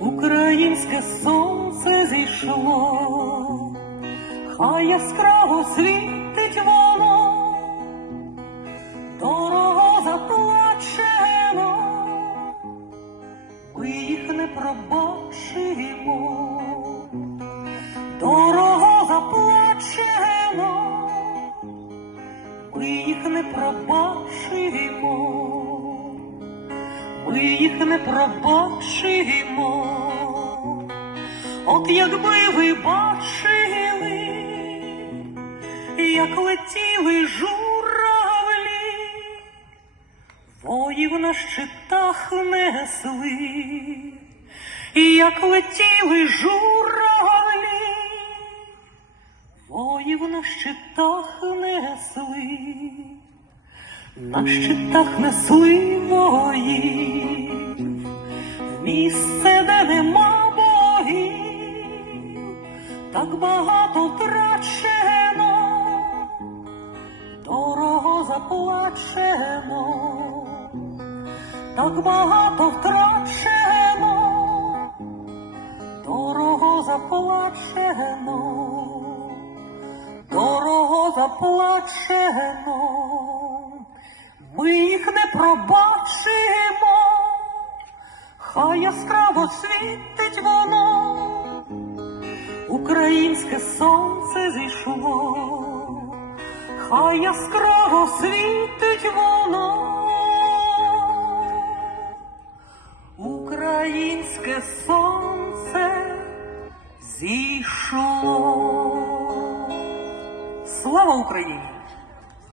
Українське сонце зійшло, хай яскраво світ. Їх не пробачимо, дорого заплачено, ми їх не пробачимо ми їх не пробачимо. От якби ви бачили, як летіли журавлі, воїв на щитах несли, і як летіли журавлі, воїв на щитах несли. На щитах несли воїв, місце, де нема богів, так багато втрачено, дорого заплачено, так багато втрачено, дорого заплачено, дорого заплачено. Ми їх не пробачимо, хай яскраво світить воно, українське сонце зійшло, хай яскраво світить воно, Слава Україні!